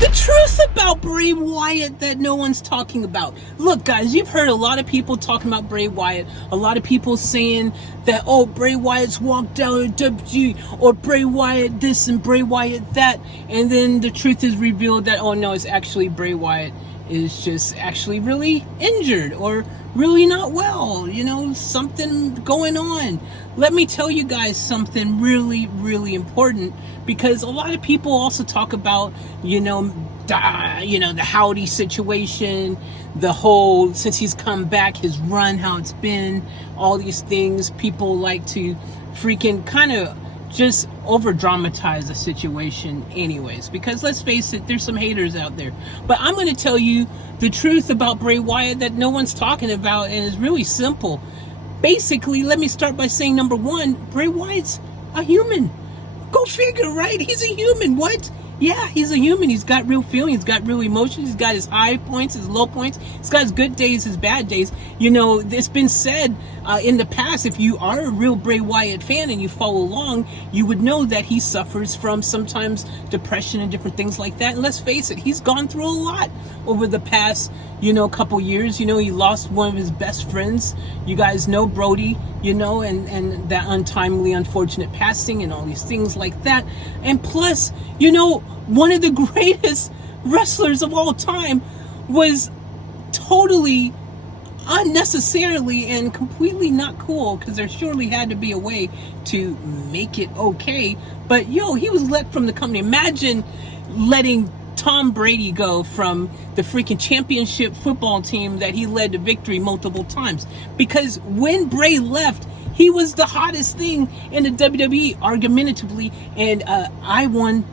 The truth about Bray Wyatt that no one's talking about. Look, guys, you've heard a lot of people talking about Bray Wyatt. A lot of people saying that, oh, Bray Wyatt's walked out of WWE, or Bray Wyatt this and Bray Wyatt that. And then the truth is revealed that, oh, no, it's actually Bray Wyatt is just actually really injured or really not well. You know, something going on. Let me tell you guys something really, really important, because a lot of people also talk about, the Howdy situation, the whole, since he's come back, his run, how it's been, all these things. People like to freaking kind of just over dramatize the situation anyways, because let's face it, there's some haters out there. But I'm going to tell you the truth about Bray Wyatt that no one's talking about, and it's really simple. Basically, let me start by saying, number one, Bray Wyatt's a human. Go figure, right? He's a human. What? Yeah, he's a human. He's got real feelings. He's got real emotions. He's got his high points, his low points. He's got his good days, his bad days. It's been said in the past, if you are a real Bray Wyatt fan and you follow along, you would know that he suffers from sometimes depression and different things like that. And let's face it, he's gone through a lot over the past, couple years. He lost one of his best friends. You guys know Brody, and that untimely, unfortunate passing and all these things like that. And plus, one of the greatest wrestlers of all time was totally unnecessarily and completely not cool, because there surely had to be a way to make it okay. But he was let from the company. Imagine letting Tom Brady go from the freaking championship football team that he led to victory multiple times, because when Bray left, he was the hottest thing in the WWE, argumentatively. And I want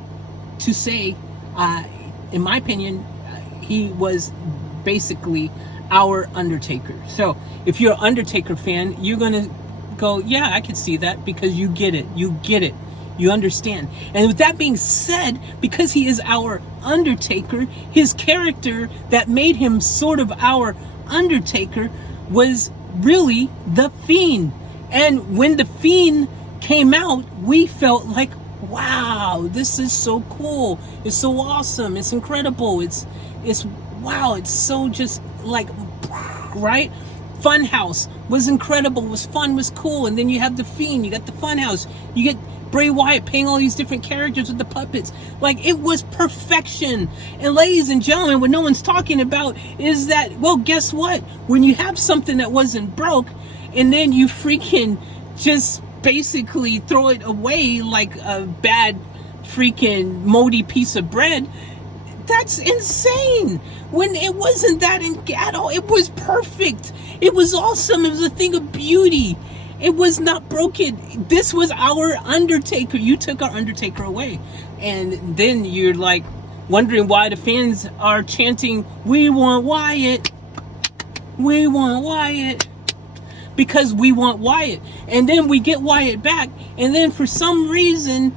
to say, in my opinion, he was basically our Undertaker. So if you're an Undertaker fan, you're gonna go, yeah, I can see that, because you get it. You understand. And with that being said, because he is our Undertaker, his character that made him sort of our Undertaker was really The Fiend. And when The Fiend came out, we felt like, wow, this is so cool. It's so awesome. It's incredible. It's wow. It's so just like, right? Funhouse was incredible, was fun, was cool. And then you have The Fiend, you got the Funhouse, you get Bray Wyatt playing all these different characters with the puppets. Like, it was perfection. And ladies and gentlemen, what no one's talking about is that, well, guess what? When you have something that wasn't broke, and then you freaking just basically throw it away like a bad freaking moldy piece of bread, that's insane. When it wasn't that at all. It was perfect. It was awesome. It was a thing of beauty. It was not broken. This was our Undertaker. You took our Undertaker away. And then you're like wondering why the fans are chanting, "We want Wyatt. We want Wyatt." Because we want Wyatt. And then we get Wyatt back. And then for some reason,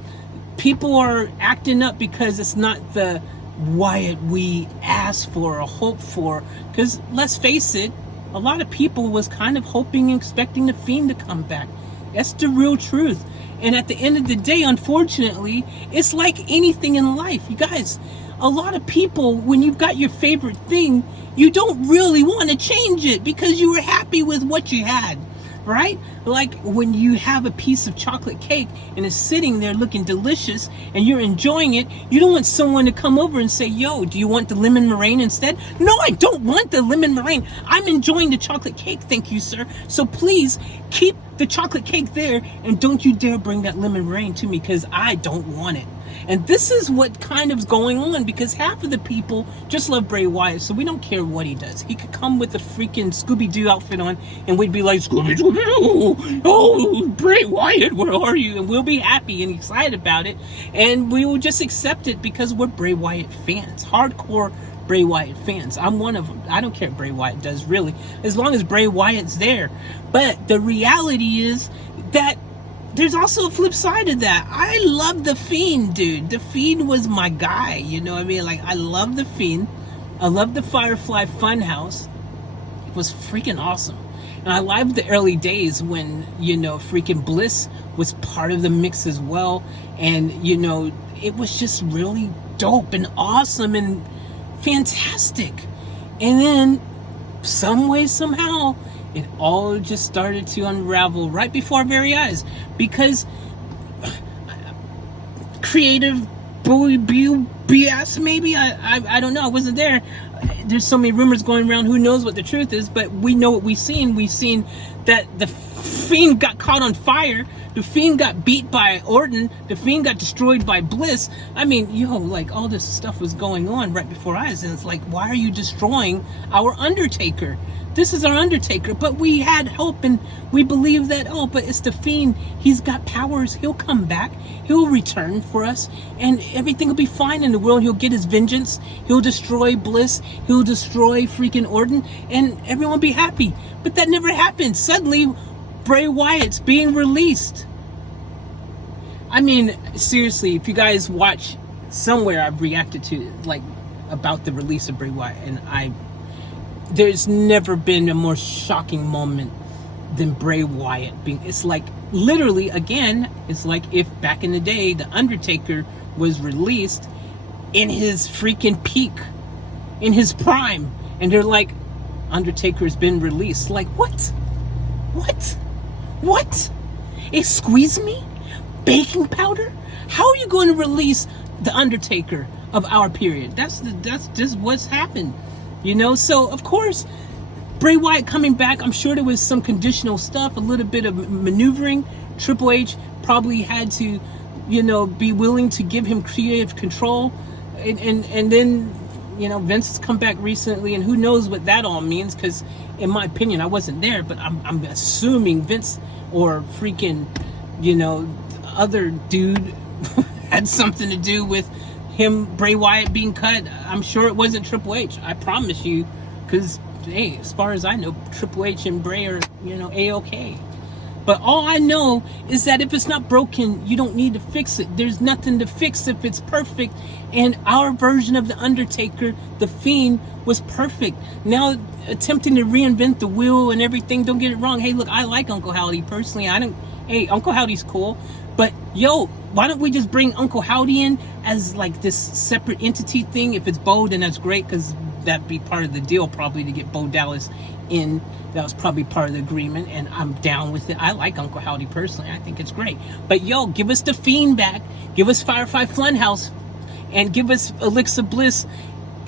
people are acting up because it's not the Wyatt we asked for or hoped for. Because let's face it, a lot of people was kind of hoping and expecting the Fiend to come back. That's the real truth. And at the end of the day, unfortunately, it's like anything in life. You guys, a lot of people, when you've got your favorite thing, you don't really want to change it because you were happy with what you had, right? Like when you have a piece of chocolate cake and it's sitting there looking delicious and you're enjoying it, you don't want someone to come over and say, "Yo, do you want the lemon meringue instead?" No, I don't want the lemon meringue. I'm enjoying the chocolate cake, thank you, sir. So please keep the chocolate cake there and don't you dare bring that lemon meringue to me, because I don't want it. And this is what kind of is going on, because half of the people just love Bray Wyatt, so we don't care what he does. He could come with a freaking Scooby-Doo outfit on, and we'd be like, "Scooby-Doo, oh, Bray Wyatt, where are you?" And we'll be happy and excited about it, and we will just accept it because we're Bray Wyatt fans, hardcore Bray Wyatt fans. I'm one of them. I don't care what Bray Wyatt does, really, as long as Bray Wyatt's there. But the reality is that there's also a flip side of that. I love The Fiend, dude. The Fiend was my guy, you know what I mean? Like, I love The Fiend. I love the Firefly Funhouse. It was freaking awesome. And I loved the early days when, freaking Bliss was part of the mix as well. And, it was just really dope and awesome and fantastic. And then some way, somehow, it all just started to unravel right before our very eyes, because creative BS, maybe, I don't know, I wasn't there. There's so many rumors going around, who knows what the truth is, but we know what we've seen that the Fiend got caught on fire, the Fiend got beat by Orton, the Fiend got destroyed by Bliss. I mean, like, all this stuff was going on right before our eyes, and it's like, why are you destroying our Undertaker? This is our Undertaker. But we had hope, and we believe that, but it's the Fiend, he's got powers, he'll come back, he'll return for us, and everything will be fine in the world. He'll get his vengeance, he'll destroy Bliss, he'll destroy freaking Orton, and everyone will be happy. But that never happened. Suddenly, Bray Wyatt's being released. I mean, seriously, if you guys watch somewhere, I've reacted to, like, about the release of Bray Wyatt, and there's never been a more shocking moment than Bray Wyatt being. It's like, literally, again, it's like if back in the day, the Undertaker was released in his freaking peak, in his prime, and they're like, Undertaker's been released. Like, what? Excuse me? Baking powder? How are you going to release the Undertaker of our period? That's just what's happened, So of course, Bray Wyatt coming back, I'm sure there was some conditional stuff, a little bit of maneuvering. Triple H probably had to, be willing to give him creative control, and then, Vince has come back recently, and who knows what that all means, because in my opinion, I wasn't there, but I'm assuming Vince or freaking, other dude had something to do with him, Bray Wyatt, being cut. I'm sure it wasn't Triple H, I promise you, because, hey, as far as I know, Triple H and Bray are, A-okay. But all I know is that if it's not broken, you don't need to fix it. There's nothing to fix if it's perfect. And our version of The Undertaker, The Fiend, was perfect. Now, attempting to reinvent the wheel and everything, don't get it wrong. Hey, look, I like Uncle Howdy personally. Hey, Uncle Howdy's cool. But, why don't we just bring Uncle Howdy in as, like, this separate entity thing? If it's Bo, then that's great, because that'd be part of the deal, probably, to get Bo Dallas in. That was probably part of the agreement, and I'm down with it. I like Uncle Howdy personally. I think it's great. But, give us the Fiend back. Give us Firefly Funhouse. And give us Elixir Bliss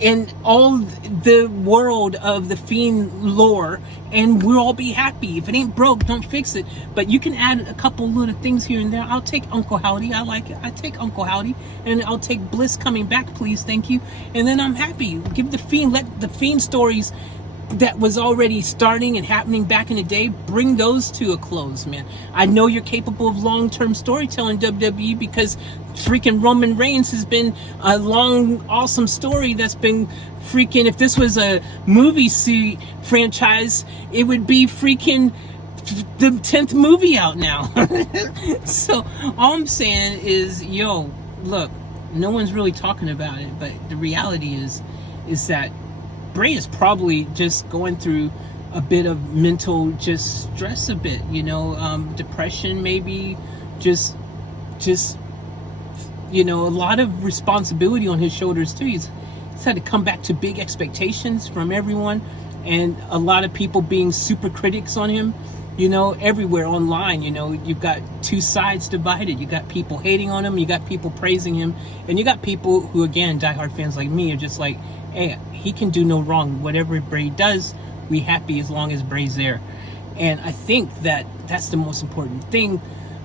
and all the world of the Fiend lore, and we'll all be happy. If it ain't broke, don't fix it. But you can add a couple little things here and there. I'll take Uncle Howdy. I like it. I take Uncle Howdy. And I'll take Bliss coming back, please. Thank you. And then I'm happy. Give the Fiend, let the Fiend stories that was already starting and happening back in the day, bring those to a close, man. I know you're capable of long-term storytelling, WWE, because freaking Roman Reigns has been a long, awesome story that's been freaking, if this was a movie franchise, it would be freaking the 10th movie out now. So all I'm saying is, look, no one's really talking about it, but the reality is that Bray is probably just going through a bit of mental stress a bit, depression, maybe just a lot of responsibility on his shoulders too. He's had to come back to big expectations from everyone, and a lot of people being super critics on him, everywhere online. You've got two sides divided. You got people hating on him, you got people praising him, and you got people who, again, diehard fans like me, are just like, hey, he can do no wrong. Whatever Bray does, we happy as long as Bray's there. And I think that's the most important thing.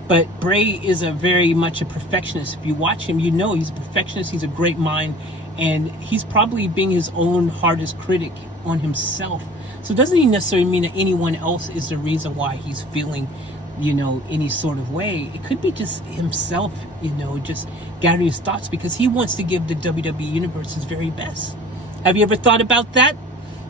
But Bray is very much a perfectionist. If you watch him, he's a perfectionist. He's a great mind, and he's probably being his own hardest critic on himself. So it doesn't necessarily mean that anyone else is the reason why he's feeling, any sort of way. It could be just himself, just gathering his thoughts, because he wants to give the WWE Universe his very best. Have you ever thought about that?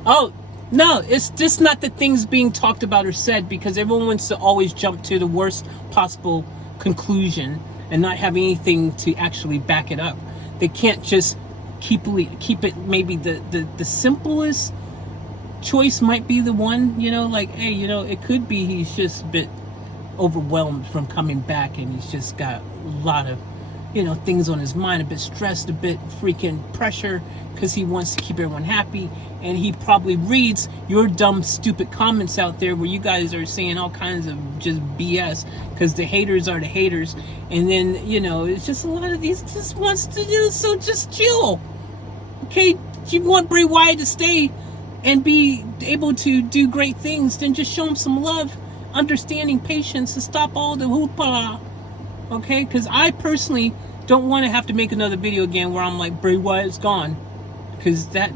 Oh, no, it's just not the things being talked about or said, because everyone wants to always jump to the worst possible conclusion and not have anything to actually back it up. They can't just keep it maybe the simplest choice might be the one, you know, like, hey, you know, it could be he's just a bit overwhelmed from coming back, and he's just got a lot of, you know, things on his mind, a bit stressed, a bit freaking pressure, because he wants to keep everyone happy. And he probably reads your dumb, stupid comments out there where you guys are saying all kinds of just BS, because the haters are the haters. And then, you know, it's just a lot of these just wants to do, so just chill. Okay, if you want Bray Wyatt to stay and be able to do great things, then just show him some love, understanding, patience, and stop all the hoopla. Okay, because I personally don't want to have to make another video again where I'm like, Bray Wyatt's gone, because that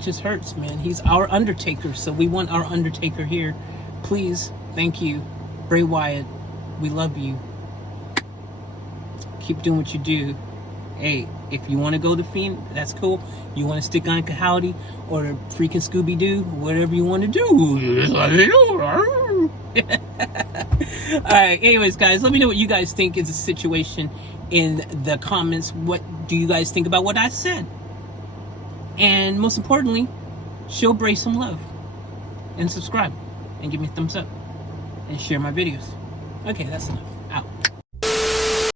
just hurts, man. He's our Undertaker, so we want our Undertaker here. Please, thank you, Bray Wyatt. We love you. Keep doing what you do. Hey, if you want to go the Fiend, that's cool. You want to stick on Kahowdy or freaking Scooby-Doo, whatever you want to do, just let me know. Alright, anyways, guys, let me know what you guys think is the situation in the comments. What do you guys think about what I said? And most importantly, show Bray some love. And subscribe. And give me a thumbs up. And share my videos. Okay, that's enough.